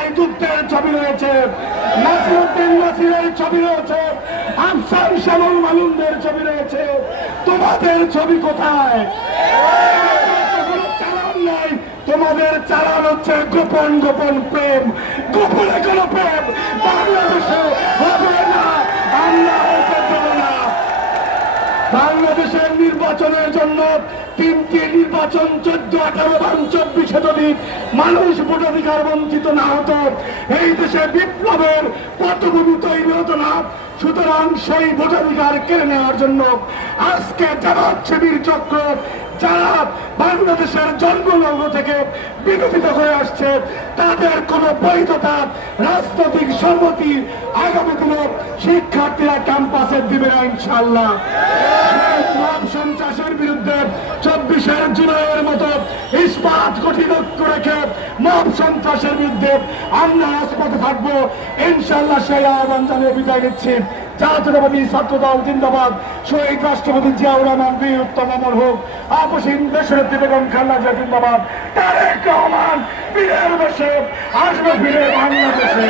জুলাই যুদ্ধের ছবি রয়েছে, নাসিরউদ্দিন নাসিরের ছবি রয়েছে, আফসার শামুল মামুনদের ছবি রয়েছে। তোমাদের ছবি কোথায়? চালান নাই, তোমাদের চালান হচ্ছে গোপন গোপন প্রেম। গোপনে কোনো প্রেম বাংলাদেশে হবে না, আমরা হতে দেব না। বাংলাদেশের নির্বাচনের জন্য 3টি নির্বাচন 14, 18 এবং 24-এ যদি মানুষ ভোটাধিকার বঞ্চিত না হতো, এই দেশে বিপ্লবের পটভূমি তৈরি হতো না। সুতরাং সেই ভোটাধিকার কেড়ে নেওয়ার জন্য আজকে জামাত শিবির চক্র যারা বাংলাদেশের জন্মলগ্ন থেকে বিরোধিত হয়ে আসছে, তাদের কোন বৈধতা রাজনৈতিক সম্মতি আগামী দিনে শিক্ষার্থীরা ক্যাম্পাসে দিবে না ইনশাআল্লাহ। সন্ত্রাসের বিরুদ্ধে 24 জুলাইয়ের মতো ইস্পাত কর্তৃপক্ষ রেখে মব সন্ত্রাসের বিরুদ্ধে আমরা রাজপথে থাকবো ইনশাআল্লাহ। সেই আহ্বান জানিয়ে বিদায় নিচ্ছি। জাতীয়তাবাদী ছাত্রদল জিন্দাবাদ। শহীদ রাষ্ট্রপতি জিয়াউর রহমান বীর উত্তম অমর হোক। আপসহীন দেশনেত্রী বেগম খালেদা জিয়া জিন্দাবাদ। তারেক রহমান বীরের বেশে আসবে ফিরে বাংলাদেশে।